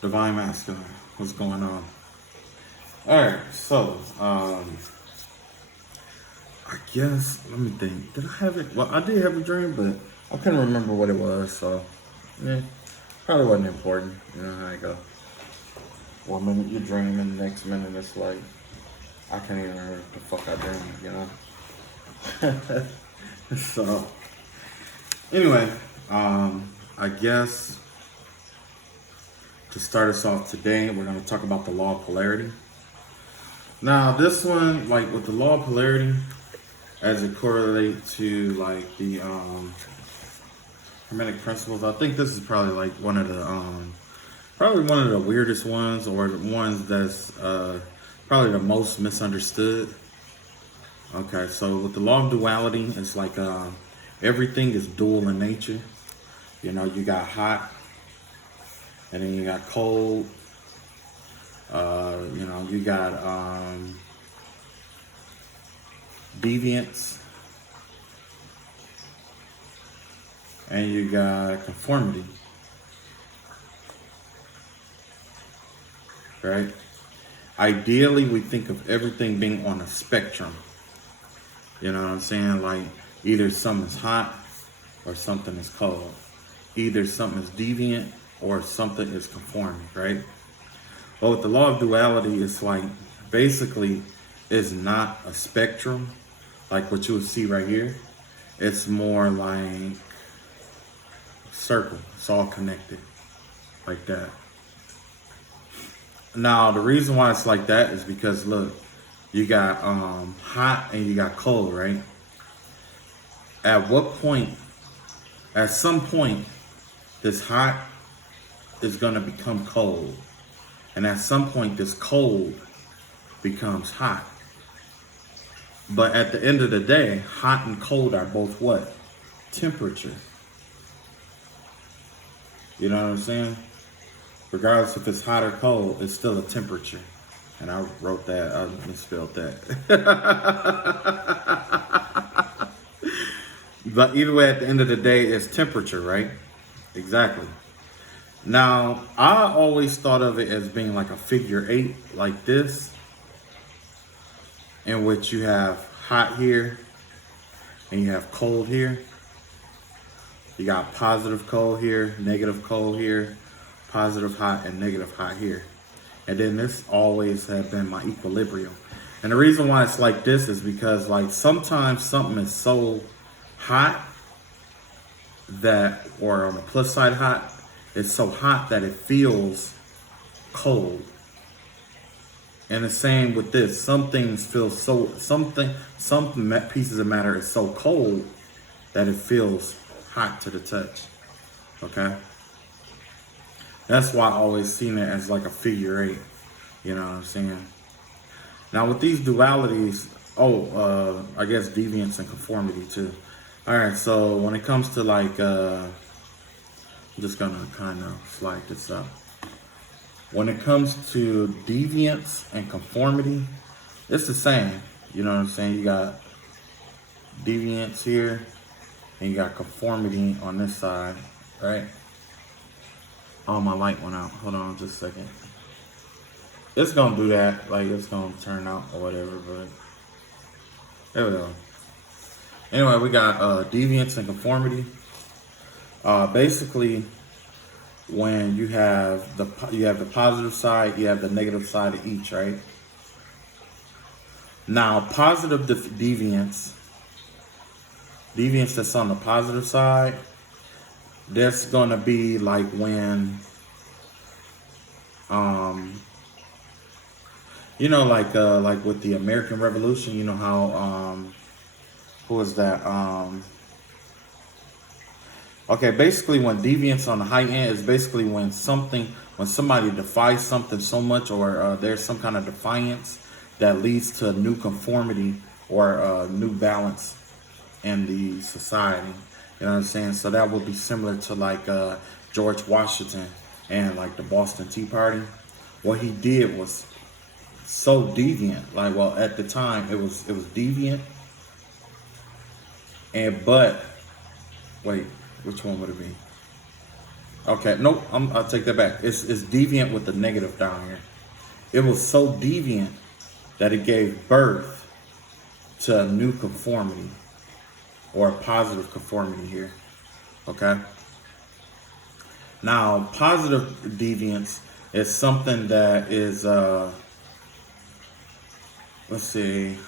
Divine Masculine. What's going on? Alright, so I guess let me think. Did I have it? Well, I did have a dream, but I couldn't remember what it was, so yeah, probably wasn't important. You know how I go. 1 minute you're dreaming, the next minute it's like I can't even remember what the fuck I dreamed, you know? So anyway, I guess to start us off today, we're gonna talk about the law of polarity. Now this one, like with the law of polarity, as it correlates to like the Hermetic principles, I think this is probably like probably one of the weirdest ones, or the ones that's probably the most misunderstood. Okay, so with the law of duality, it's like everything is dual in nature. You know, you got hot, and then you got cold. You know, you got deviance, and you got conformity, right? Ideally, we think of everything being on a spectrum. You know what I'm saying? Like either something is hot or something is cold. Either something is deviant or something is conforming, right? But with the law of duality, it's like basically it's not a spectrum like what you would see right here. It's more like circle. It's all connected like that. Now the reason why it's like that is because look, you got hot and you got cold, right? At what point, at some point, this hot is gonna become cold. And at some point this cold becomes hot. But at the end of the day, hot and cold are both what? Temperature. You know what I'm saying? Regardless if it's hot or cold, it's still a temperature. And I wrote that, I misspelled that. But either way, at the end of the day, it's temperature, right? Exactly. Now, I always thought of it as being like a figure eight, like this, in which you have hot here and you have cold here. You got positive cold here, negative cold here, positive hot and negative hot here. And then this always had been my equilibrium. And the reason why it's like this is because like sometimes something is so hot that, or on the plus side hot, it's so hot that it feels cold. And the same with this. Some things feel so, some pieces of matter is so cold that it feels hot to the touch. Okay? That's why I always seen it as like a figure eight. You know what I'm saying? Now with these dualities, I guess deviance and conformity too. All right, so when it comes to like, I'm just gonna kind of slide this up. When it comes to deviance and conformity, it's the same. You know what I'm saying? You got deviance here, and you got conformity on this side, right? Oh, my light went out. Hold on just a second. It's gonna do that, like it's gonna turn out or whatever, but there we go. Anyway, we got deviance and conformity. Basically, when you have the positive side, you have the negative side of each, right? Now, positive deviance that's on the positive side, that's gonna be like when, you know, like with the American Revolution, you know how, who was that? Okay, basically when deviance on the high end is basically when somebody defies something so much, or there's some kind of defiance that leads to new conformity or new balance in the society. You know what I'm saying? So that would be similar to like George Washington and like the Boston Tea Party. What he did was so deviant. Like, well, at the time it was deviant, but wait, which one would it be? Okay, nope, I'll take that back. It's deviant with the negative down here. It was so deviant that it gave birth to a new conformity or a positive conformity here. Okay. Now, positive deviance is something that is, let's see,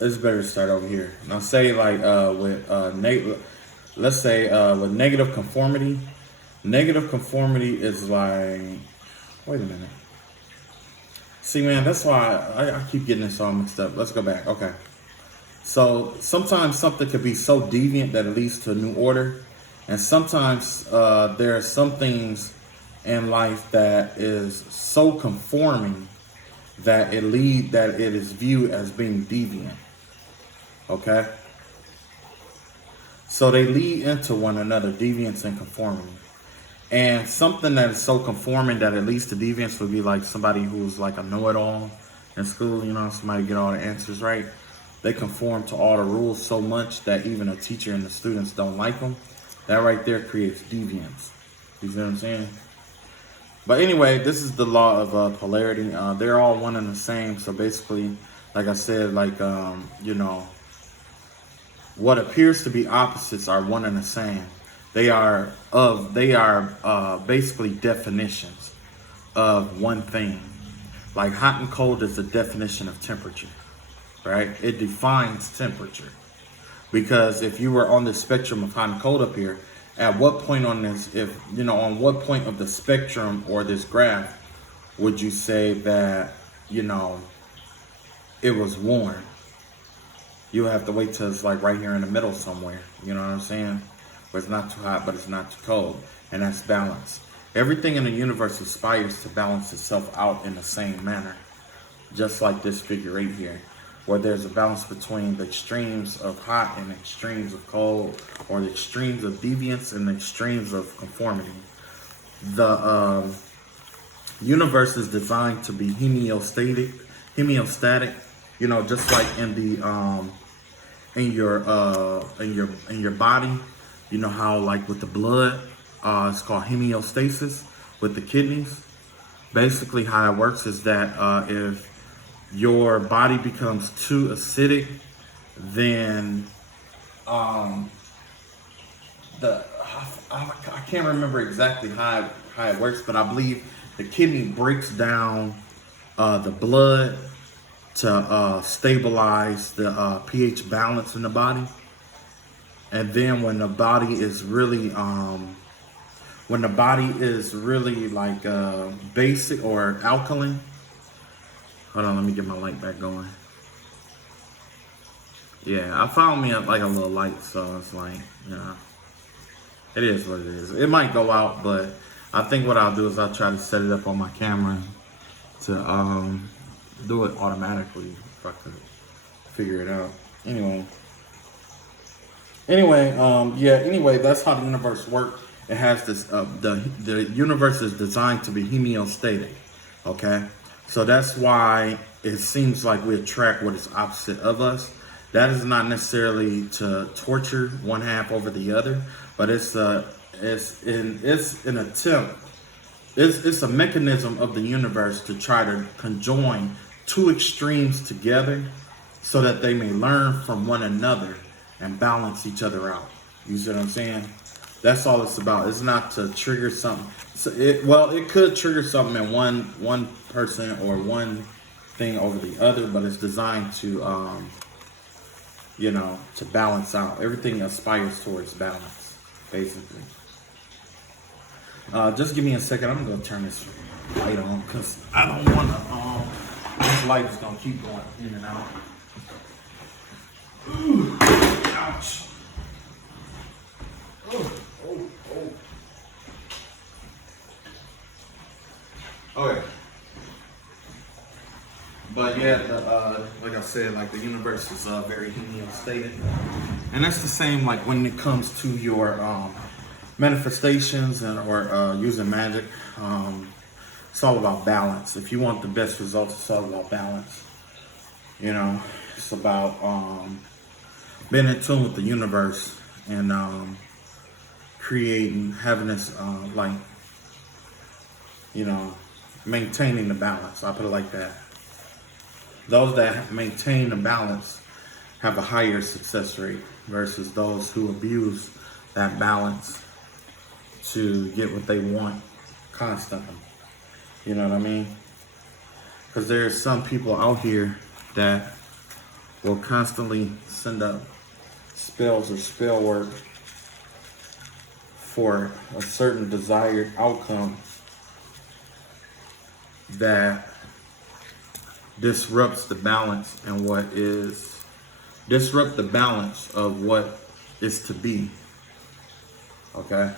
it's better to start over here. Now, say like with let's say with negative conformity is like, wait a minute. See, man, that's why I keep getting this all mixed up. Let's go back. Okay. So sometimes something could be so deviant that it leads to a new order, and sometimes there are some things in life that is so conforming that it is viewed as being deviant. Okay, so they lead into one another, deviance and conformity. And something that is so conforming that it leads to deviance would be like somebody who's like a know-it-all in school. You know, somebody get all the answers right. They conform to all the rules so much that even a teacher and the students don't like them. That right there creates deviance. You see what I'm saying? But anyway, this is the law of polarity. They're all one and the same. So basically, like I said, like, you know, what appears to be opposites are one and the same. They are basically definitions of one thing. Like hot and cold is the definition of temperature, right? It defines temperature. Because if you were on the spectrum of hot and cold up here, at what point on this, if you know, on what point of the spectrum or this graph would you say that, you know, it was warm? You have to wait till it's like right here in the middle somewhere. You know what I'm saying? Where it's not too hot, but it's not too cold. And that's balance. Everything in the universe aspires to balance itself out in the same manner. Just like this figure 8 here, where there's a balance between the extremes of hot and extremes of cold, or the extremes of deviance and the extremes of conformity. The universe is designed to be homeostatic, you know, just like in the in your body. You know how like with the blood, it's called homeostasis with the kidneys. Basically how it works is that if your body becomes too acidic, then I can't remember exactly how it works, but I believe the kidney breaks down the blood to stabilize the pH balance in the body. And then when the body is really like basic or alkaline. Hold on, let me get my light back going. Yeah, I found me like a little light, so it's like, you know, it is what it is. It might go out, but I think what I'll do is I'll try to set it up on my camera to do it automatically if I could figure it out. Anyway, that's how the universe works. It has this, the universe is designed to be homeostatic, okay? So that's why it seems like we attract what is opposite of us. That is not necessarily to torture one half over the other, but it's an attempt. It's a mechanism of the universe to try to conjoin two extremes together so that they may learn from one another and balance each other out. You see what I'm saying? That's all it's about. It's not to trigger something. So it could trigger something in one person or one thing over the other, but it's designed to you know, to balance out. Everything aspires towards balance, basically. Just give me a second. I'm gonna turn this light on because I don't want to. This light is gonna keep going in and out. Ooh, ouch. Oh. Okay. But yeah, like I said, like the universe is very homeostatic, and that's the same like when it comes to your manifestations or using magic. It's all about balance. If you want the best results, it's all about balance. You know, it's about been in tune with the universe and creating, having this like, you know, maintaining the balance. I put it like that. Those that maintain the balance have a higher success rate versus those who abuse that balance to get what they want constantly. You know what I mean? Because there's some people out here that will constantly send up spells or spell work for a certain desired outcome that disrupts the balance and disrupt the balance of what is to be. Okay?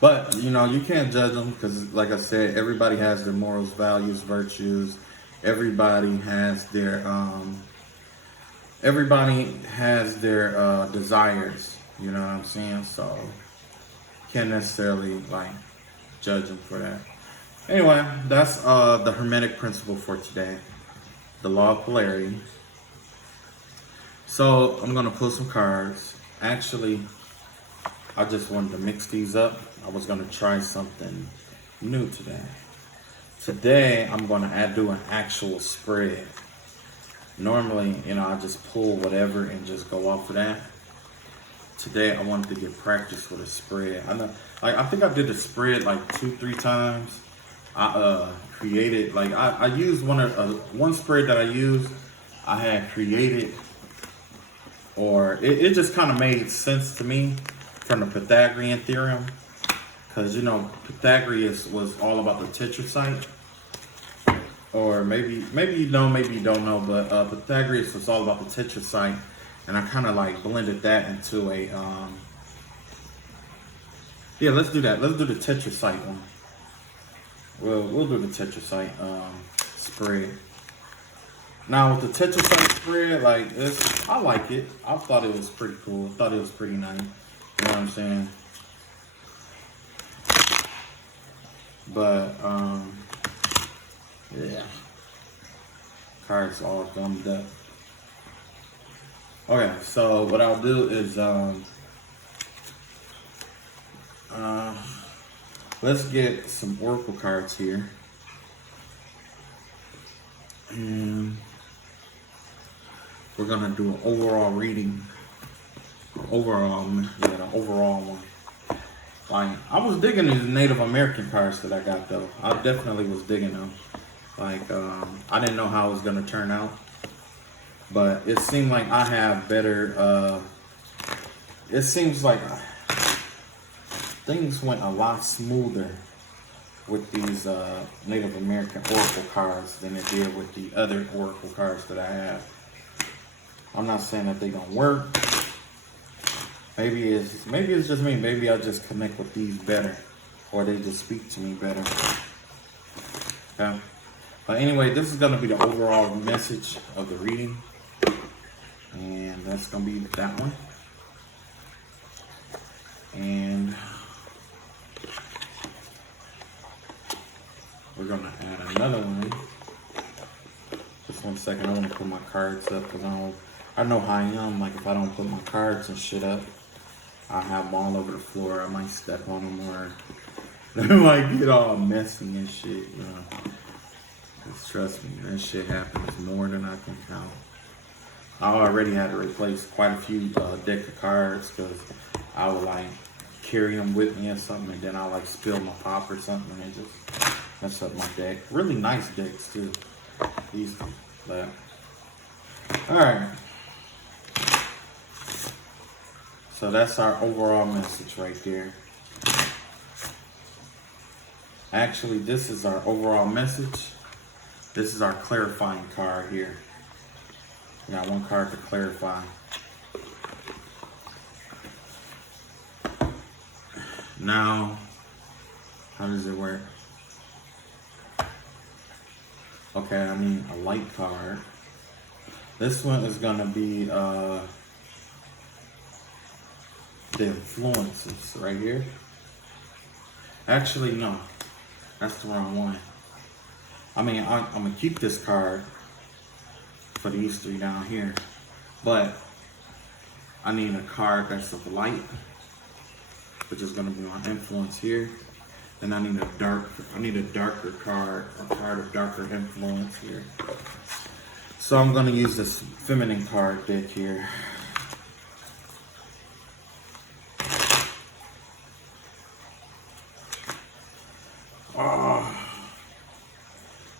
But, you know, you can't judge them because, like I said, everybody has their morals, values, virtues. Everybody has their desires. You know what I'm saying? So, can't necessarily, like, judge them for that. Anyway, that's the Hermetic principle for today. The law of polarity. So, I'm going to pull some cards. Actually, I just wanted to mix these up. I was going to try something new today. Today, I'm going to do an actual spread. Normally, you know, I just pull whatever and just go off of that. Today, I wanted to get practice with a spread. I think I did a spread like 2-3 times. I created, like, I used one spread that I used. I had created, or it just kind of made sense to me from the Pythagorean theorem. Because, you know, Pythagoras was all about the tetrasite. Or maybe you know, maybe you don't know, but Pythagoras was all about the tetrasite. And I kind of like blended that into a, yeah, let's do that. Let's do the tetrasite one. Well, we'll do the tetrasite spread. Now with the tetrasite spread, like I like it. I thought it was pretty cool. I thought it was pretty nice. You know what I'm saying? But yeah, cards all gummed up. Okay, so what I'll do is let's get some oracle cards here, and we're gonna do an overall reading. The overall one. Like, I was digging these Native American cards that I got though. I definitely was digging them. Like, I didn't know how it was gonna turn out, but it seemed like I have better. It seems like things went a lot smoother with these Native American oracle cards than it did with the other oracle cards that I have. I'm not saying that they don't work. Maybe it's just me. Maybe I just connect with these better, or they just speak to me better. Okay. But anyway, this is gonna be the overall message of the reading, and that's gonna be that one. And we're gonna add another one. Just 1 second. I want to put my cards up because I know how I am. Like, if I don't put my cards and shit up, I have them all over the floor. I might step on them, or they might get all messy and shit, you know. Just trust me, that shit happens more than I can count. I already had to replace quite a few deck of cards because I would like carry them with me or something, and then I like spill my pop or something and just mess up my deck. Really nice decks too. These, but all right. So that's our overall message right there. Actually, this is our overall message. This is our clarifying card here. We got one card to clarify. Now, how does it work? Okay, I mean a light card. This one is gonna be the influences right here. Actually, no, that's the wrong one. I mean, I'm gonna keep this card for these three down here, but I need a card that's of light, which is going to be my influence here. And I need a darker card, a card of darker influence here. So I'm going to use this feminine card deck here.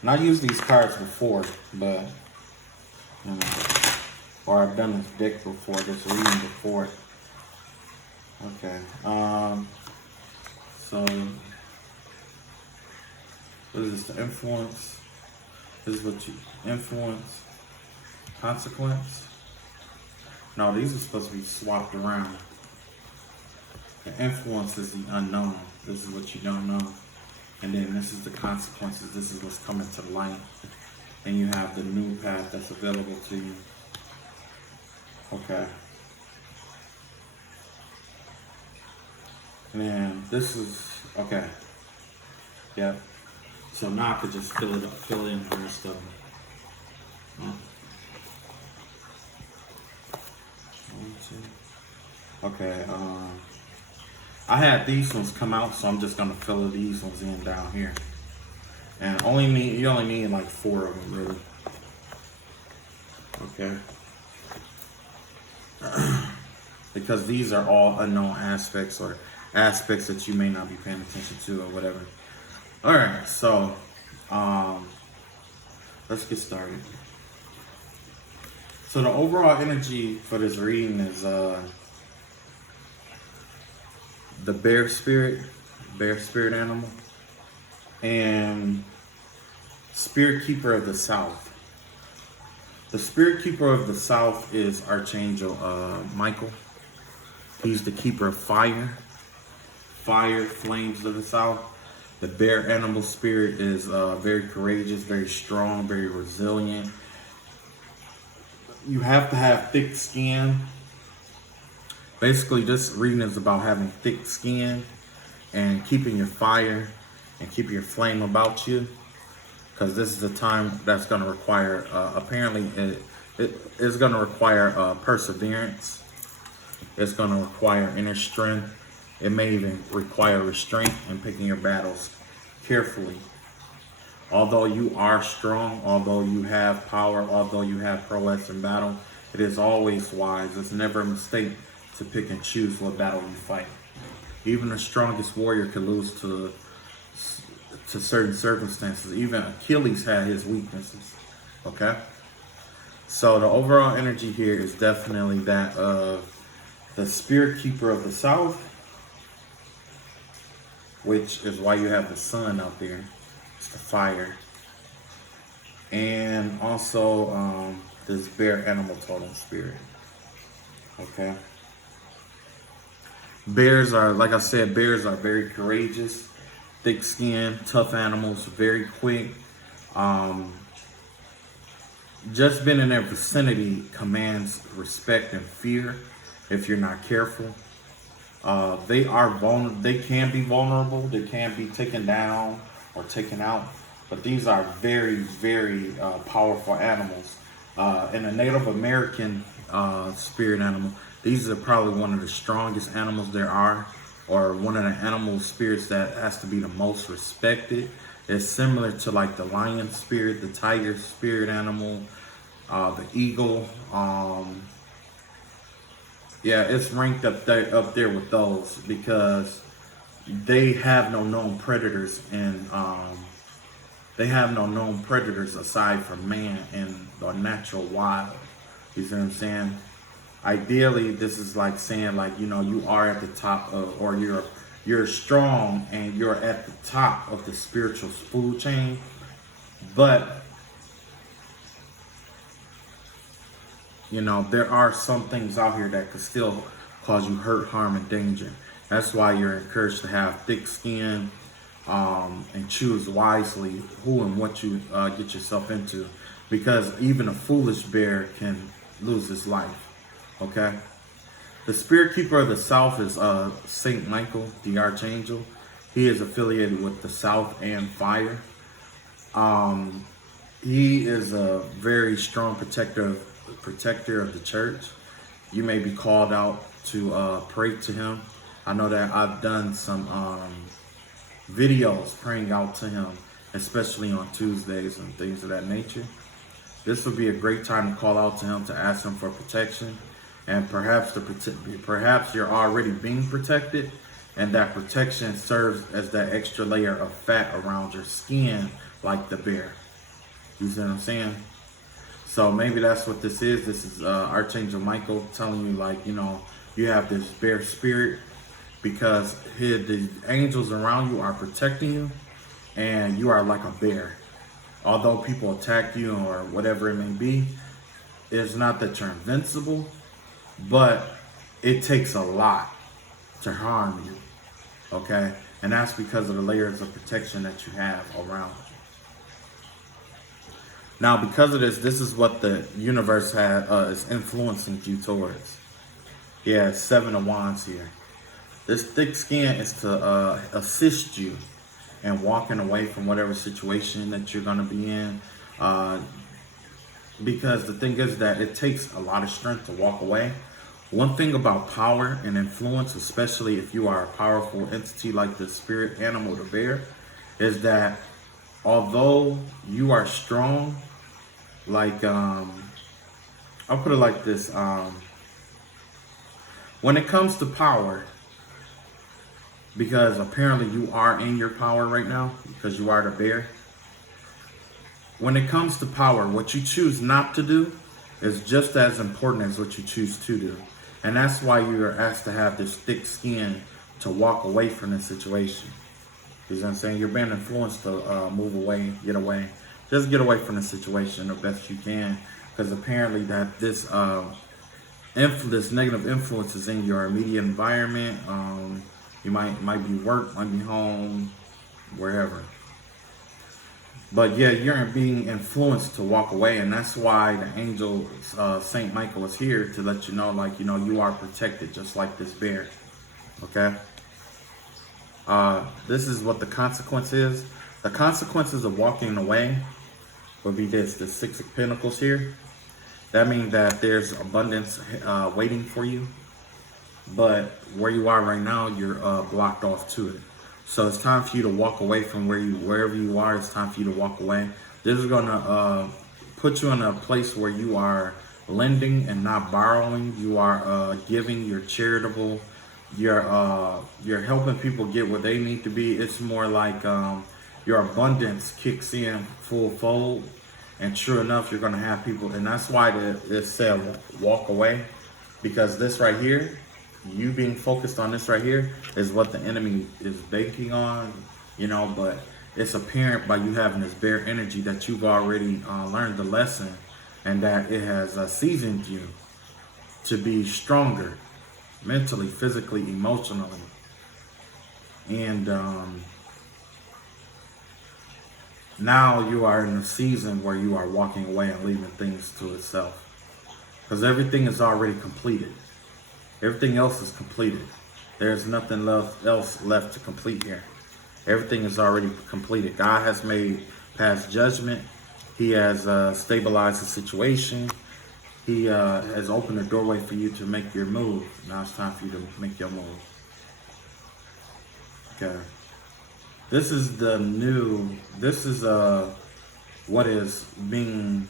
And I used these cards before, but you know, or I've done this deck before, this reading before. Okay. So what is this? The influence. This is what you influence. Consequence. No, these are supposed to be swapped around. The influence is the unknown. This is what you don't know. And then this is the consequences. This is what's coming to light. And you have the new path that's available to you. Okay. And this is, okay. Yep. So now I could just fill it up, fill in the rest of them. Okay, I had these ones come out, so I'm just gonna fill these ones in down here. And you only need like 4 of them, really. Okay. Because these are all unknown aspects or aspects that you may not be paying attention to or whatever. All right, so let's get started. So the overall energy for this reading is the bear spirit animal, and spirit keeper of the south. The spirit keeper of the south is Archangel Michael. He's the keeper of fire, flames of the south. The bear animal spirit is very courageous, very strong, very resilient. You have to have thick skin. Basically, this reading is about having thick skin and keeping your fire and keeping your flame about you, because this is a time that's going to require, apparently, it is going to require perseverance. It's going to require inner strength. It may even require restraint in picking your battles carefully. Although you are strong, although you have power, although you have prowess in battle, it is always wise. It's never a mistake to pick and choose what battle you fight. Even the strongest warrior could lose to certain circumstances. Even Achilles had his weaknesses. Okay? So the overall energy here is definitely that of the spirit keeper of the south, which is why you have the sun out there. It's the fire. And also this bear animal totem spirit. Okay. Bears are, like I said, bears are very courageous, thick skinned, tough animals, very quick. Just being in their vicinity commands respect and fear if you're not careful. They can be vulnerable, they can be taken down or taken out, but these are very, very powerful animals. In a Native American spirit animal, these are probably one of the strongest animals there are, or one of the animal spirits that has to be the most respected. It's similar to like the lion spirit, the tiger spirit animal, the eagle. Yeah, it's ranked up there with those because they have no known predators, and they have no known predators aside from man in the natural wild. You see what I'm saying? Ideally, this is like saying, like, you know, you are at the top of, or you're strong and you're at the top of the spiritual food chain, but you know, there are some things out here that could still cause you hurt, harm, and danger. That's why you're encouraged to have thick skin and choose wisely who and what you get yourself into, because even a foolish bear can lose his life. Okay? The spirit keeper of the south is Saint Michael, the archangel. He is affiliated with the south and fire. He is a very strong protector of the church. You may be called out to pray to him. I know that I've done some videos praying out to him, especially on Tuesdays and things of that nature. This would be a great time to call out to him to ask him for protection, and perhaps you're already being protected, and that protection serves as that extra layer of fat around your skin, like the bear. You see what I'm saying? So maybe that's what this is. This is Archangel Michael telling you, like, you know, you have this bear spirit because the angels around you are protecting you, and you are like a bear. Although people attack you or whatever it may be, it's not that you're invincible, but it takes a lot to harm you, okay? And that's because of the layers of protection that you have around you. Now, because of this is what the universe is influencing you towards. Yeah, 7 of Wands here. This thick skin is to assist you in walking away from whatever situation that you're going to be in. Because the thing is that it takes a lot of strength to walk away. One thing about power and influence, especially if you are a powerful entity like the spirit animal, the bear, is that although you are strong, like, I'll put it like this. When it comes to power, because apparently you are in your power right now, because you are the bear. When it comes to power, what you choose not to do is just as important as what you choose to do. And that's why you are asked to have this thick skin to walk away from the situation. You know what I'm saying? You're being influenced to move away, get away. Just get away from the situation the best you can. Because apparently that this negative influence is in your immediate environment. You might be work, might be home, wherever. But yeah, you're being influenced to walk away, and that's why the angel Saint Michael is here to let you know, like, you know, you are protected just like this bear. Okay. This is what the consequence is. The consequences of walking away would be this: the 6 of Pentacles here. That means that there's abundance waiting for you. But where you are right now, you're blocked off to it. So it's time for you to walk away from wherever you are. It's time for you to walk away. This is gonna put you in a place where you are lending and not borrowing. You are giving. You're charitable. You're helping people get where they need to be. It's more like your abundance kicks in full fold. And true enough, you're gonna have people, and that's why it said walk away, because this right here. You being focused on this right here is what the enemy is banking on, you know, but it's apparent by you having this bear energy that you've already learned the lesson, and that it has seasoned you to be stronger mentally, physically, emotionally. And now you are in a season where you are walking away and leaving things to itself, because everything is already completed. Everything else is completed. There's nothing else left to complete here. Everything is already completed. God has made past judgment. He has stabilized the situation. He has opened the doorway for you to make your move. Now it's time for you to make your move. Okay. This is the new, this is what is being,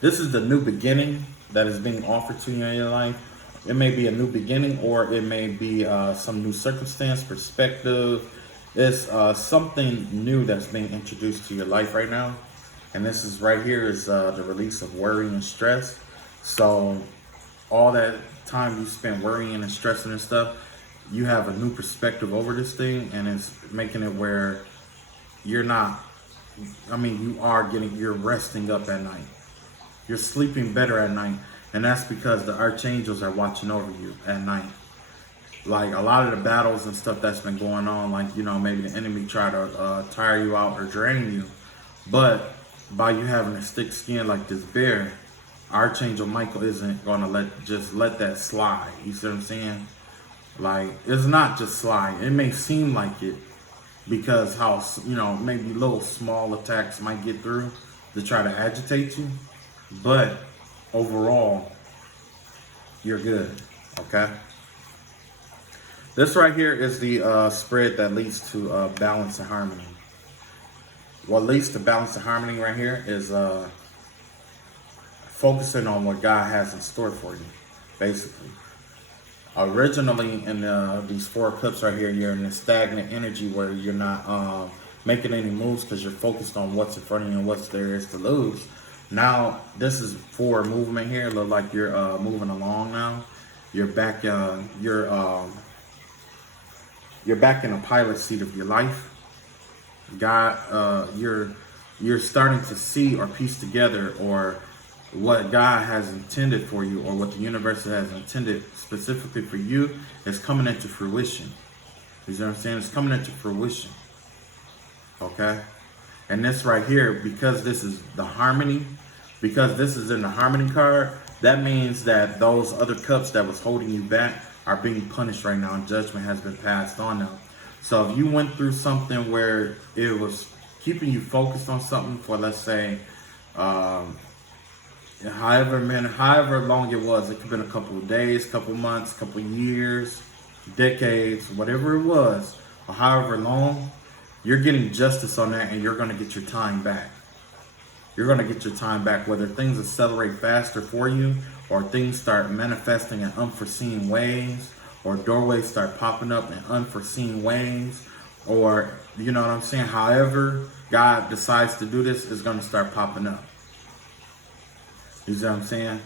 this is the new beginning that is being offered to you in your life. It may be a new beginning, or it may be some new circumstance, perspective. It's something new that's being introduced to your life right now. And this is right here is the release of worry and stress. So all that time you spend worrying and stressing and stuff, you have a new perspective over this thing, and it's making it where you're not, you're resting up at night. You're sleeping better at night. And that's because the archangels are watching over you at night. Like a lot of the battles and stuff that's been going on, like, you know, maybe the enemy try to tire you out or drain you. But by you having a thick skin like this bear, Archangel Michael isn't going to let that slide. You see what I'm saying? Like, it's not just slide. It may seem like it because how, you know, maybe little small attacks might get through to try to agitate you. But overall, you're good. Okay. This right here is the spread that leads to balance and harmony. What leads to balance and harmony right here is focusing on what God has in store for you, basically. Originally, in these 4 clips right here, you're in a stagnant energy where you're not making any moves because you're focused on what's in front of you and what's there is to lose. Now, this is forward movement here. Look like you're moving along now. You're back. You're back in a pilot seat of your life. God, you're starting to see or piece together or what God has intended for you or what the universe has intended specifically for you is coming into fruition. You see what I'm saying? It's coming into fruition. Okay? And this right here, because this is the harmony, because this is in the harmony card, that means that those other cups that was holding you back are being punished right now and judgment has been passed on now. So if you went through something where it was keeping you focused on something for, let's say, however long it was, it could have been a couple of days, couple of months, couple of years, decades, whatever it was, or however long, you're getting justice on that and you're going to get your time back. You're going to get your time back, whether things accelerate faster for you or things start manifesting in unforeseen ways or doorways start popping up in unforeseen ways or, you know what I'm saying, however God decides to do this is going to start popping up. You see what I'm saying?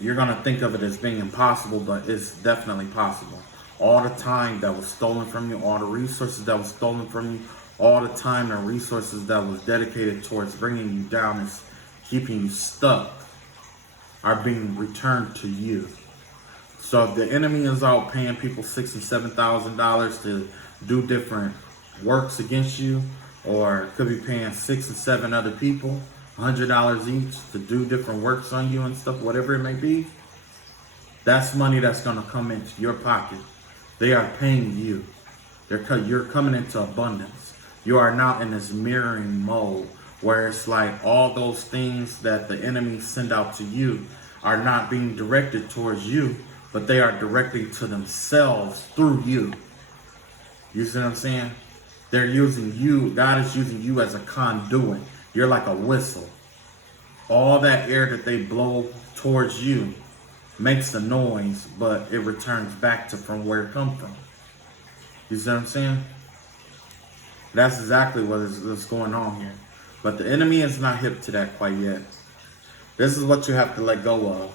You're going to think of it as being impossible, but it's definitely possible. All the time that was stolen from you, all the resources that was stolen from you, all the time and resources that was dedicated towards bringing you down and keeping you stuck are being returned to you. So if the enemy is out paying people $6,000 and $7,000 to do different works against you, or could be paying 6 and 7 other people $100 each to do different works on you and stuff, whatever it may be, that's money that's going to come into your pocket. They are paying you. You're coming into abundance. You are now in this mirroring mode where it's like all those things that the enemy send out to you are not being directed towards you, but they are directing to themselves through you. You see what I'm saying? They're using you. God is using you as a conduit. You're like a whistle. All that air that they blow towards you makes the noise, but it returns back to from where it comes from. You see what I'm saying? That's exactly what's going on here. But the enemy is not hip to that quite yet. This is what you have to let go of.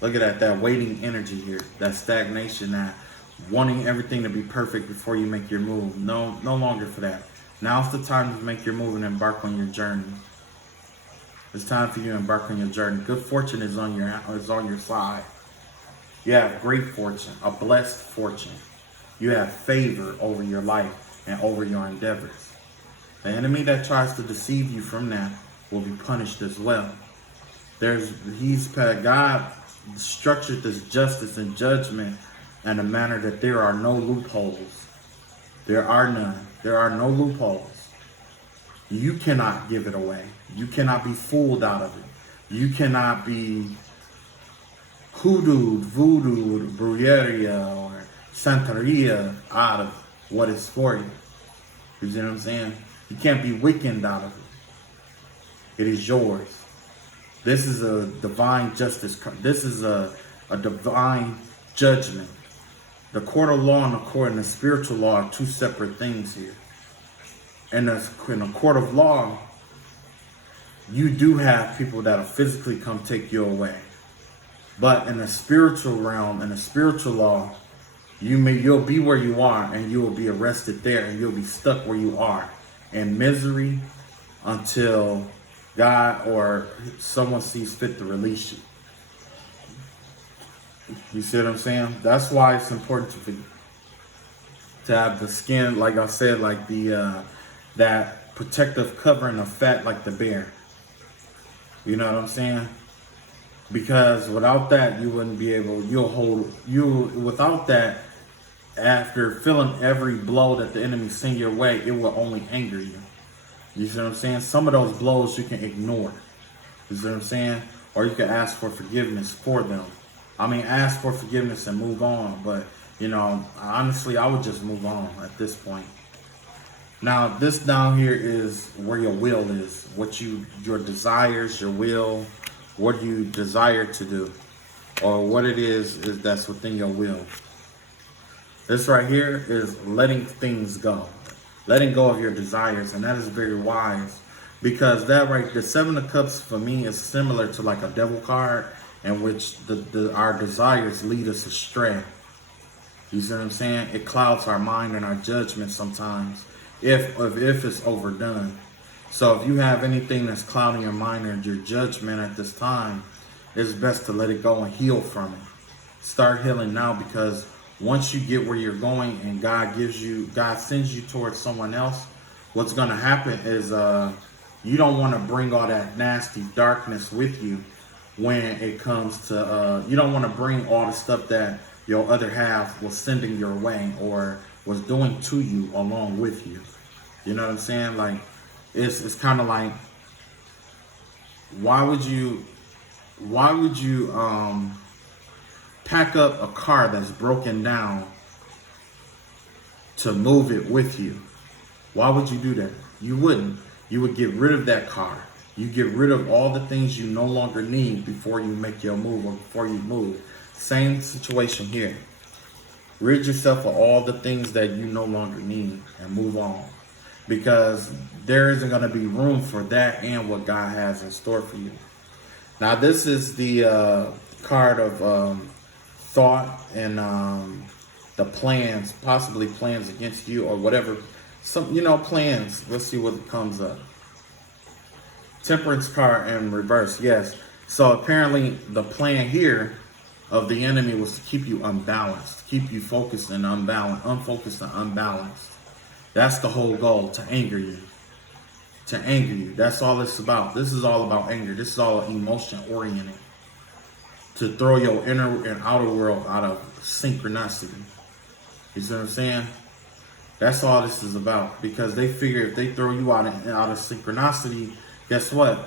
Look at that waiting energy here, that stagnation, that wanting everything to be perfect before you make your move. No longer for that. Now's the time to make your move and embark on your journey. It's time for you to embark on your journey. Good fortune is on your side. You have great fortune, a blessed fortune. You have favor over your life and over your endeavors. The enemy that tries to deceive you from that will be punished as well. God structured this justice and judgment in a manner that there are no loopholes. There are none. There are no loopholes. You cannot give it away. You cannot be fooled out of it. You cannot be hoodooed, voodooed, brujeria, or santeria out of what is for you. You see what I'm saying? You can't be weakened out of it. It is yours. This is a divine justice. This is a divine judgment. The court of law and the spiritual law are two separate things here. And in a court of law, you do have people that'll physically come take you away. But in the spiritual realm, in the spiritual law, you'll be where you are and you will be arrested there and you'll be stuck where you are in misery until God or someone sees fit to release you. You see what I'm saying? That's why it's important to have the skin, like I said, like that protective covering of fat like the bear. You know what I'm saying? Because without that, you wouldn't be able, without that, after feeling every blow that the enemy send your way, it will only anger you. You see what I'm saying? Some of those blows you can ignore. You see what I'm saying? Or you can ask for forgiveness for them. I mean, ask for forgiveness and move on. But, you know, honestly, I would just move on at this point. Now, this down here is where your will is. Your desires, your will, what you desire to do. Or what it is that's within your will. This right here is letting things go. Letting go of your desires. And that is very wise. Because that right, the Seven of Cups for me is similar to like a devil card, in which our desires lead us astray. You see what I'm saying? It clouds our mind and our judgment sometimes if it's overdone. So if you have anything that's clouding your mind and your judgment at this time, it's best to let it go and heal from it. Start healing now, because once you get where you're going and God sends you towards someone else, what's going to happen is you don't want to bring all that nasty darkness with you when it comes to, you don't want to bring all the stuff that your other half was sending your way or was doing to you along with you. You know what I'm saying? Like, it's kind of like, why would you pack up a car that's broken down to move it with you? Why would you do that? You wouldn't. You would get rid of that car. You get rid of all the things you no longer need before you make your move or before you move. Same situation here. Rid yourself of all the things that you no longer need and move on. Because there isn't going to be room for that and what God has in store for you. Now, this is the card of thought and the plans, possibly plans against you or whatever. Some, plans. Let's see what comes up. Temperance card in reverse. Yes. So apparently the plan here of the enemy was to keep you unbalanced, keep you focused and unfocused and unbalanced. That's the whole goal, to anger you. To anger you. That's all it's about. This is all about anger. This is all emotion oriented. To throw your inner and outer world out of synchronicity. You see what I'm saying? That's all this is about. Because they figure if they throw you out of synchronicity, guess what?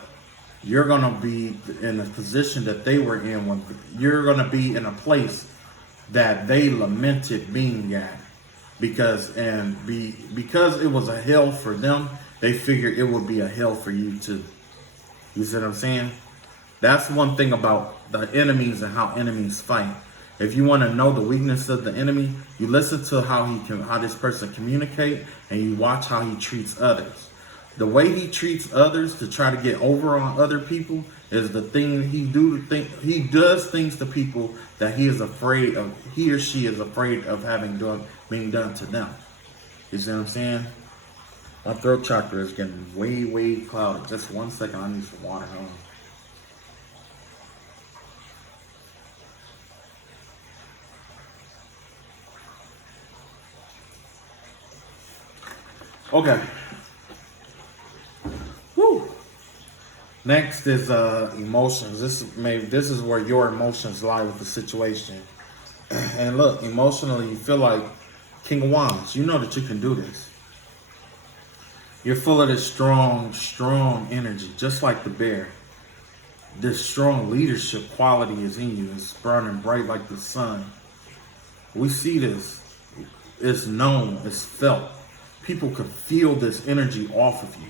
You're going to be in the position that they were in. When you're going to be in a place that they lamented being at. Because it was a hell for them, they figured it would be a hell for you too. You see what I'm saying? That's one thing about the enemies and how enemies fight. If you want to know the weakness of the enemy, you listen to how this person communicate, and you watch how he treats others. The way he treats others to try to get over on other people is the thing he does things to people that he or she is afraid of being done to them. You see what I'm saying? My throat chakra is getting way, way clouded. Just 1 second, I need some water. Hold on. Okay. Woo. Next is emotions. This is where your emotions lie with the situation. And look, emotionally, you feel like King of Wands. You know that you can do this. You're full of this strong, strong energy, just like the bear. This strong leadership quality is in you. It's burning bright like the sun. We see this. It's known. It's felt. People can feel this energy off of you.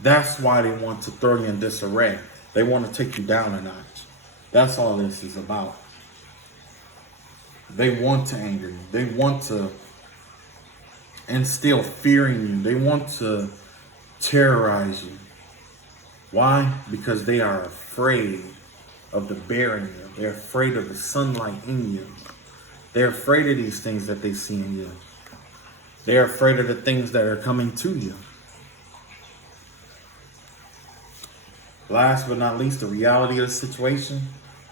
That's why they want to throw you in disarray. They want to take you down a notch. That's all this is about. They want to anger you. They want to instill fear in you. They want to terrorize you. Why? Because they are afraid of the bear in you. They're afraid of the sunlight in you. They're afraid of these things that they see in you. They're afraid of the things that are coming to you. Last but not least, the reality of the situation,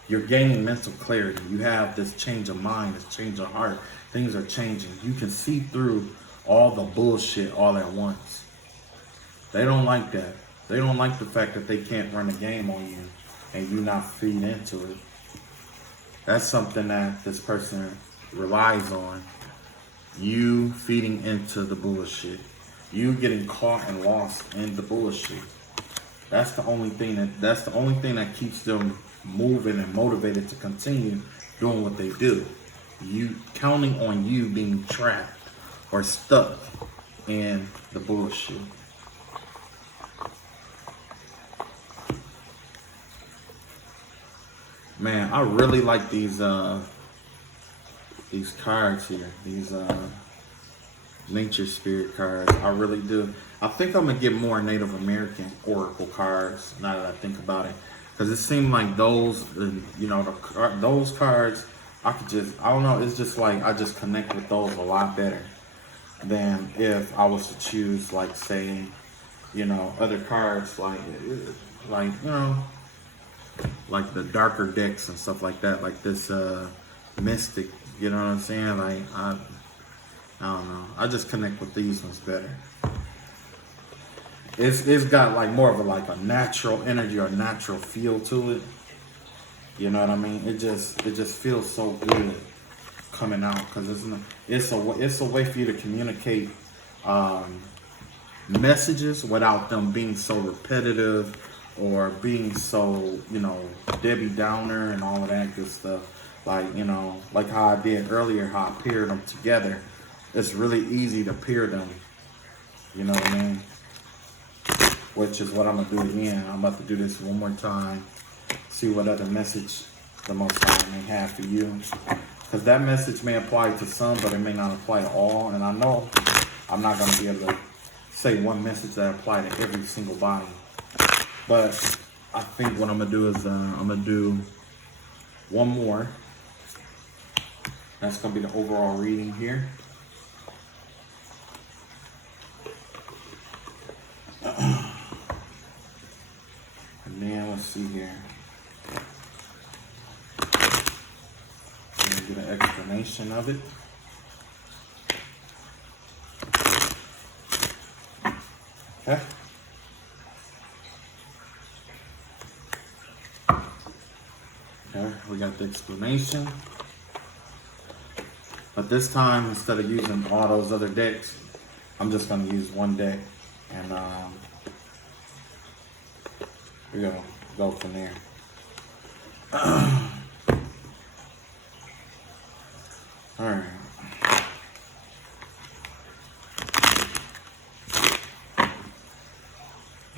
you're gaining mental clarity. You have this change of mind, this change of heart. Things are changing. You can see through all the bullshit all at once. They don't like that. They don't like the fact that they can't run a game on you and you not feed into it. That's something that this person relies on. You feeding into the bullshit. You getting caught and lost in the bullshit. That's the only thing that keeps them moving and motivated to continue doing what they do. You counting on you being trapped or stuck in the bullshit. Man, I really like these cards here. These nature spirit cards. I really do. I think I'm gonna get more Native American oracle cards now that I think about it, because it seemed like those, you know, those cards, I don't know. It's just like I just connect with those a lot better than if I was to choose, like, say, you know, other cards like you know, like the darker decks and stuff like that, like this mystic. You know what I'm saying? Like I don't know. I just connect with these ones better. It's got like more of a natural energy or natural feel to it. You know what I mean? It just feels so good coming out, because it's a way for you to communicate messages without them being so repetitive or being so, you know, Debbie Downer and all of that good stuff. Like, you know, like how I did earlier, how I paired them together. It's really easy to pair them. You know what I mean? Which is what I'm gonna do again. I'm about to do this one more time. See what other message the Most High may have for you. Because that message may apply to some, but it may not apply to all. And I know I'm not gonna be able to say one message that apply to every single body. But I think what I'm gonna do is I'm gonna do one more. That's gonna be the overall reading here. And then let's see here. I'm gonna get an explanation of it. Okay. Okay, we got the explanation. But this time, instead of using all those other decks, I'm just gonna use one deck, and we're gonna go from there. All right.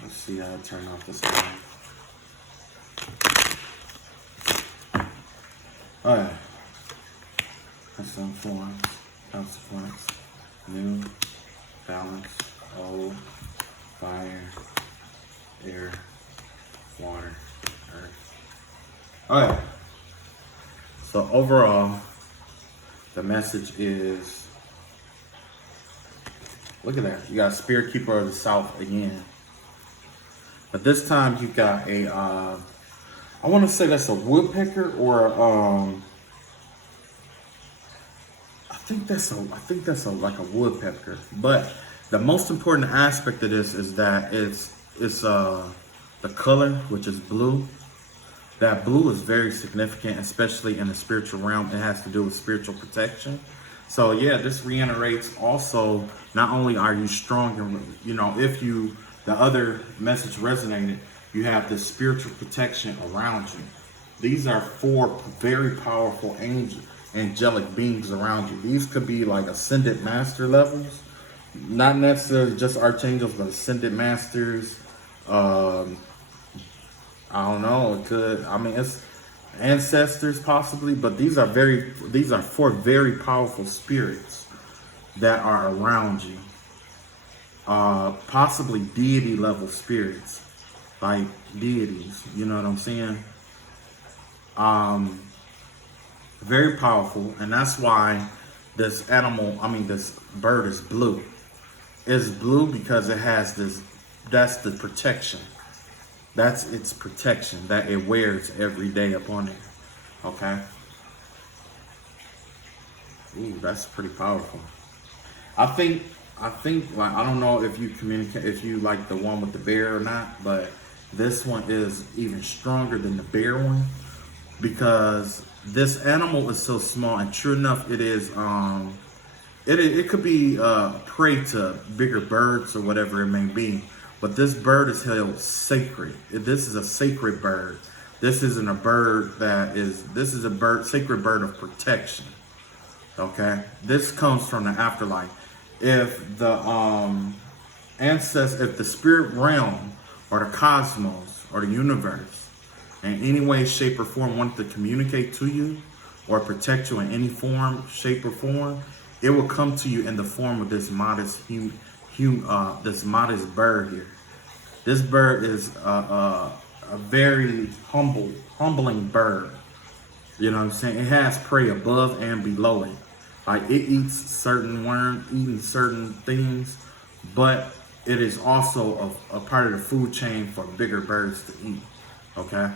Let's see how it turned out this time. All right. That's influence, consequence, new, balance, old, fire, air, water, earth. Alright. So overall, the message is, look at that. You got Spirit Keeper of the South again. But this time you got a, I want to say that's a woodpecker or I think that's like a woodpecker. But the most important aspect of this is that it's the color, which is blue. That blue is very significant, especially in the spiritual realm. It has to do with spiritual protection. So yeah, this reiterates also, not only are you strong, and you know, if you, the other message resonated, you have this spiritual protection around you. These are 4 very powerful angelic beings around you. These could be like ascended master levels, not necessarily just archangels, but ascended masters. I don't know. It could. I mean, it's ancestors possibly, but these are 4 very powerful spirits that are around you. Possibly deity level spirits, like deities. You know what I'm saying? Very powerful, and that's why this bird is blue. It's blue because it has this, that's the protection. That's its protection that it wears every day upon it. Okay? Ooh, that's pretty powerful. I think like, I don't know if you like the one with the bear or not, but this one is even stronger than the bear one, because this animal is so small, and true enough, it is it could be prey to bigger birds or whatever it may be, but this bird is held sacred. This is a sacred bird this isn't a bird this is a bird, sacred bird of protection. Okay, this comes from the afterlife. If the if the spirit realm or the cosmos or the universe in any way, shape, or form wanted to communicate to you or protect you in any form, shape, or form, it will come to you in the form of this modest this modest bird here. This bird is a very humbling bird. You know what I'm saying? It has prey above and below it. Like it eats certain worms, eating certain things, but it is also a part of the food chain for bigger birds to eat. Okay.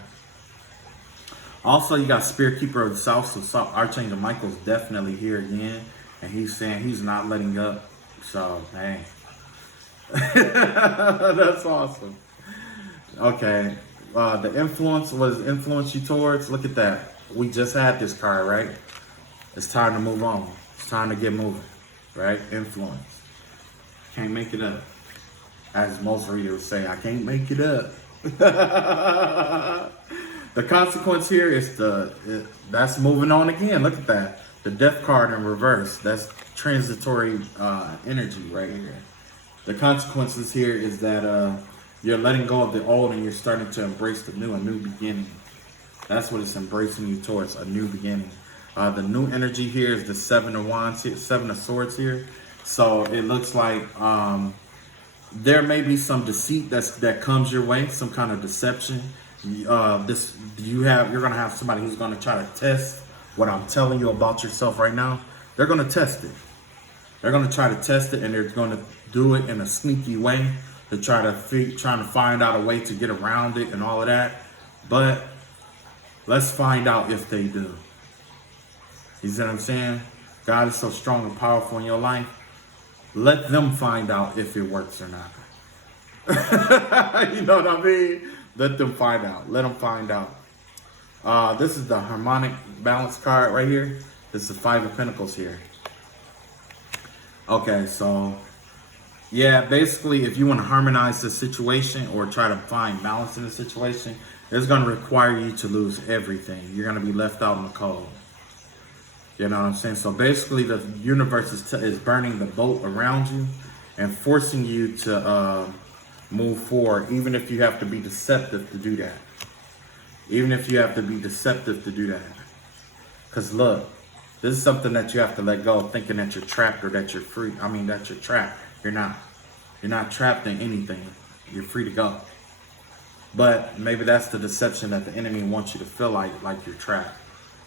Also, you got Spirit Keeper of the South, so Archangel Michael's definitely here again, and he's saying he's not letting up. So, hey, that's awesome. Okay, the influence was influence you towards. Look at that. We just had this card, right? It's time to move on. It's time to get moving, right? Influence. Can't make it up. As most readers say, I can't make it up. The consequence here is that's moving on again. Look at that. The death card in reverse. That's transitory energy right here. The consequences here is that you're letting go of the old and you're starting to embrace the new, a new beginning. That's what it's embracing you towards, a new beginning. The new energy here is the Seven of Wands, Seven of Swords here. So it looks like there may be some deceit that comes your way, some kind of deception. You're gonna have somebody who's gonna try to test what I'm telling you about yourself right now. They're gonna test it. They're gonna try to test it, and they're gonna do it in a sneaky way to trying to find out a way to get around it and all of that. But let's find out if they do. You see what I'm saying? God is so strong and powerful in your life. Let them find out if it works or not. You know what I mean? Let them find out. Let them find out. This is the harmonic balance card right here. This is the Five of Pentacles here. Okay, so yeah, basically if you want to harmonize the situation or try to find balance in the situation, it's going to require you to lose everything. You're going to be left out in the cold. You know what I'm saying? So basically the universe is burning the boat around you and forcing you to move forward, even if you have to be deceptive to do that. Even if you have to be deceptive to do that. Because look, this is something that you have to let go of, thinking that you're trapped or that you're free. I mean, that you're trapped. You're not. You're not trapped in anything. You're free to go. But maybe that's the deception that the enemy wants you to feel like you're trapped.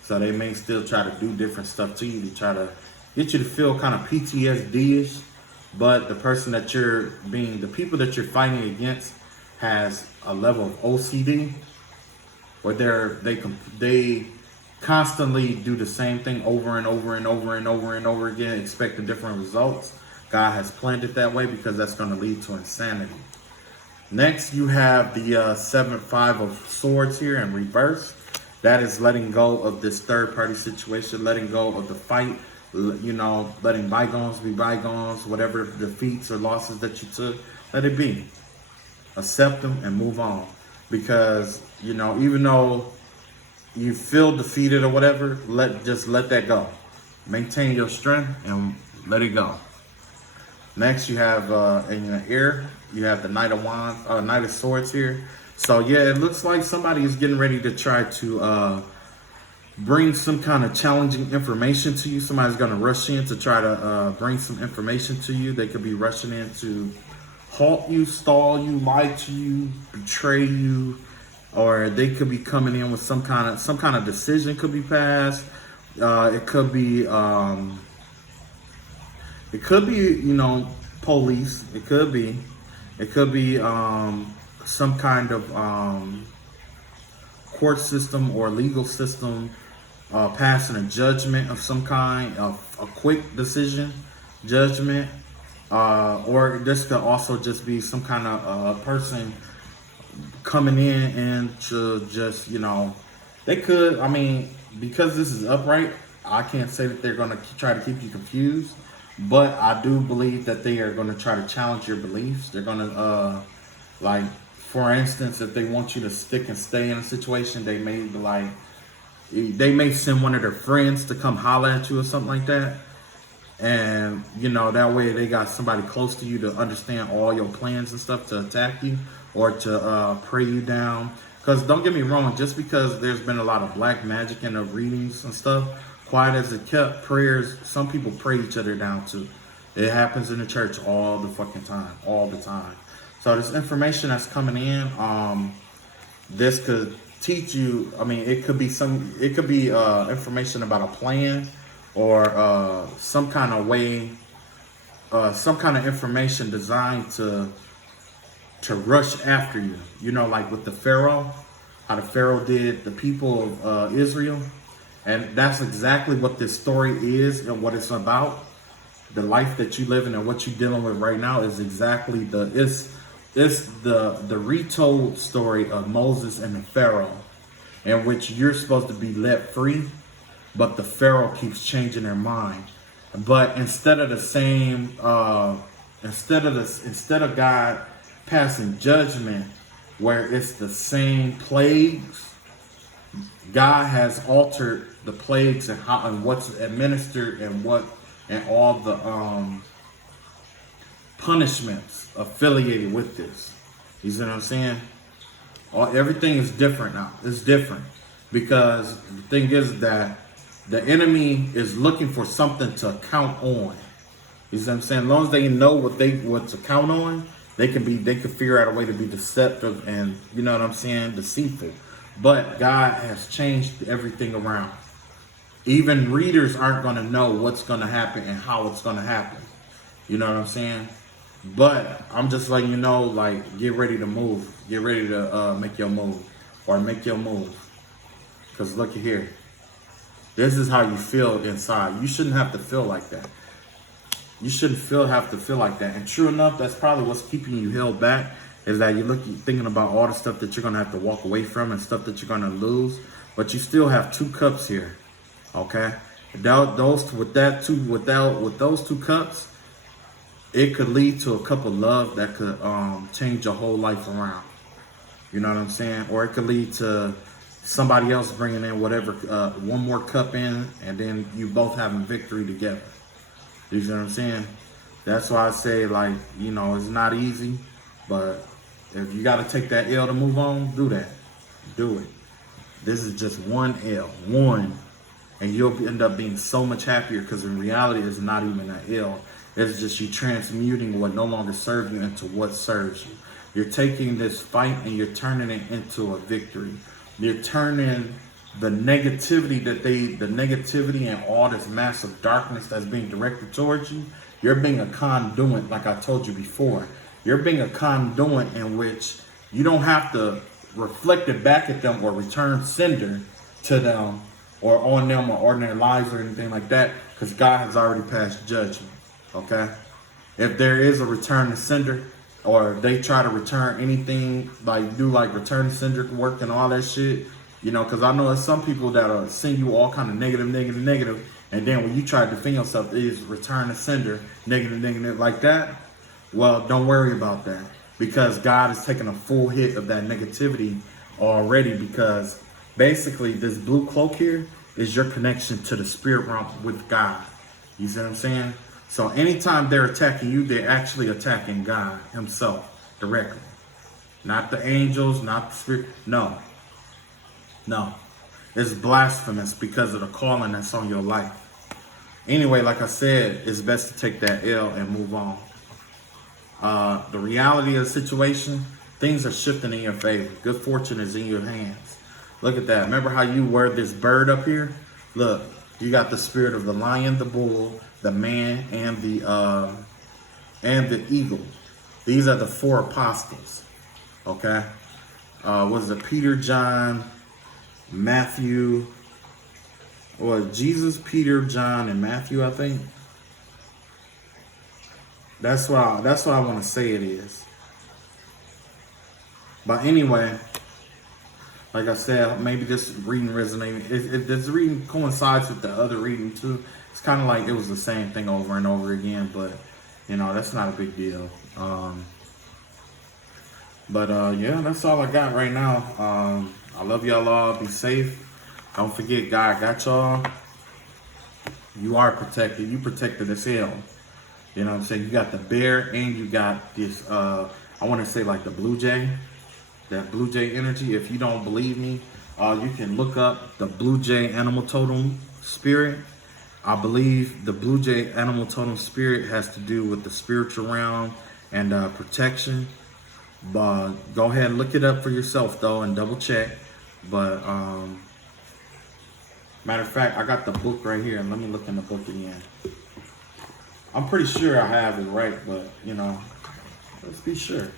So they may still try to do different stuff to you to try to get you to feel kind of PTSD-ish. But the person that the people that you're fighting against has a level of OCD where they constantly do the same thing over and over and over and over and over again, expecting different results. God has planned it that way because that's going to lead to insanity. Next, you have the Five of Swords here in reverse. That is letting go of this third-party situation, letting go of the fight, you know, letting bygones be bygones, whatever defeats or losses that you took, let it be. Accept them and move on. Because, you know, even though you feel defeated or whatever, just let that go. Maintain your strength and let it go. Next, you have in your ear, you have the Knight of Swords here. So yeah, it looks like somebody is getting ready to try to bring some kind of challenging information to you. Somebody's going to rush in to try to bring some information to you. They could be rushing in to halt you, stall you, lie to you, betray you, or they could be coming in with some kind of decision could be passed. It could be you know, police. It could be some kind of court system or legal system passing a judgment of some kind, a quick decision, judgment, or this could also just be some kind of person coming in and to just, you know, they could, I mean, because this is upright, I can't say that they're going to try to keep you confused, but I do believe that they are going to try to challenge your beliefs. They're going to, like, for instance, if they want you to stick and stay in a situation, they may be like, they may send one of their friends to come holler at you or something like that. And, you know, that way they got somebody close to you to understand all your plans and stuff to attack you or to pray you down. Because don't get me wrong, just because there's been a lot of black magic in the readings and stuff, quiet as it kept, prayers, some people pray each other down too. It happens in the church all the fucking time, all the time. So this information that's coming in, this could teach you, I mean, it could be information about a plan or some kind of way, some kind of information designed to rush after you. You know, like with the Pharaoh, how the Pharaoh did the people of Israel. And that's exactly what this story is and what it's about. The life that you live in and what you're dealing with right now is exactly it's the retold story of Moses and the Pharaoh, in which you're supposed to be let free, but the Pharaoh keeps changing their mind. But instead of God passing judgment where it's the same plagues, God has altered the plagues and how and what's administered and all the punishments affiliated with this. You see what I'm saying? Everything is different now. It's different because the thing is that the enemy is looking for something to count on. You see what I'm saying? As long as they know what to count on, they can figure out a way to be deceptive and, you know what I'm saying, deceitful. But God has changed everything around. Even readers aren't going to know what's going to happen and how it's going to happen. You know what I'm saying? But I'm just letting you know, like, get ready to move. Get ready to make your move. Or make your move. Because look at here. This is how you feel inside. You shouldn't have to feel like that. You shouldn't have to feel like that. And true enough, that's probably what's keeping you held back. Is that you're thinking about all the stuff that you're going to have to walk away from and stuff that you're going to lose. But you still have 2 cups here. Okay? With those 2 cups, it could lead to a cup of love that could change your whole life around. You know what I'm saying? Or it could lead to somebody else bringing in whatever, one more cup in, and then you both having victory together. You know what I'm saying? That's why I say, like, you know, it's not easy, but if you got to take that L to move on, do that. Do it. This is just one L, one, and you'll end up being so much happier because in reality, it's not even an L. It's just you transmuting what no longer serves you into what serves you. You're taking this fight and you're turning it into a victory. You're turning the negativity and all this massive darkness that's being directed towards you. You're being a conduit, like I told you before. You're being a conduit in which you don't have to reflect it back at them or return sender to them or on them or on their lives or anything like that, because God has already passed judgment. Okay? If there is a return to sender, or they try to return anything, like do like return to sender work and all that shit, you know, because I know there's some people that'll send you all kind of negative, and then when you try to defend yourself, it is return to sender, negative, like that. Well, don't worry about that, because God is taking a full hit of that negativity already, because basically this blue cloak here is your connection to the spirit realm with God. You see what I'm saying? So anytime they're attacking you, they're actually attacking God himself directly. Not the angels, not the spirit. No. It's blasphemous because of the calling that's on your life. Anyway, like I said, it's best to take that L and move on. The reality of the situation, things are shifting in your favor. Good fortune is in your hands. Look at that. Remember how you wear this bird up here? Look, you got the spirit of the lion, the bull, the man, and the eagle. These are the 4 apostles. Okay? Was it Peter, John, Matthew? Or Jesus, Peter, John, and Matthew, I think. That's what I want to say it is. But anyway, like I said, maybe this reading resonated. If this reading coincides with the other reading too, it's kind of like it was the same thing over and over again. But you know, that's not a big deal. But yeah, that's all I got right now. I love y'all all. Be safe. Don't forget, God got y'all. You are protected. You protected as hell. You know what I'm saying? You got the bear and you got this, I want to say like the blue jay. That blue jay energy. If you don't believe me, you can look up the blue jay animal totem spirit. I believe the blue jay animal totem spirit has to do with the spiritual realm and protection. But go ahead and look it up for yourself though and double check. But matter of fact, I got the book right here, and let me look in the book again. I'm pretty sure I have it right, but you know, let's be sure.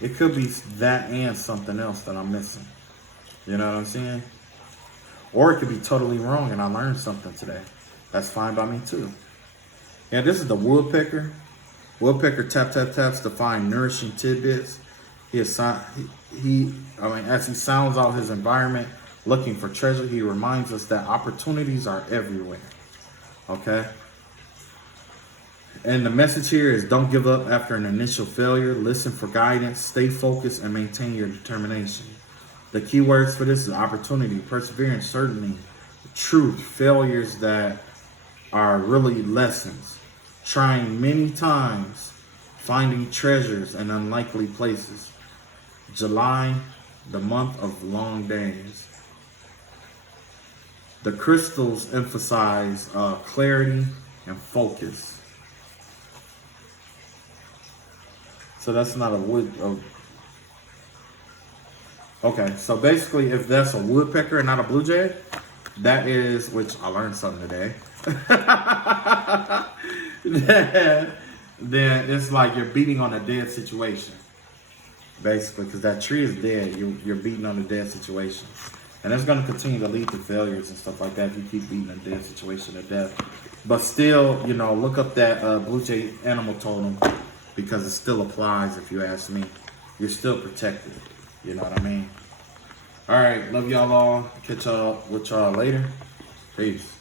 It could be that and something else that I'm missing. You know what I'm saying? Or it could be totally wrong and I learned something today. That's fine by me too. Yeah, this is the woodpecker. Woodpecker taps to find nourishing tidbits. As he sounds out his environment looking for treasure, he reminds us that opportunities are everywhere. Okay? And the message here is don't give up after an initial failure. Listen for guidance, stay focused, and maintain your determination. The key words for this is opportunity, perseverance, certainty, truth, failures that are really lessons, trying many times, finding treasures in unlikely places. July, the month of long days. The crystals emphasize clarity and focus. So that's not a wood. Okay, so basically, if that's a woodpecker and not a blue jay, that is, which I learned something today. then it's like you're beating on a dead situation, basically, because that tree is dead. You're beating on a dead situation, and it's going to continue to lead to failures and stuff like that if you keep beating a dead situation to death. But still, you know, look up that blue jay animal totem because it still applies. If you ask me, you're still protected. You know what I mean? All right, love y'all all. Catch y'all with y'all later. Peace.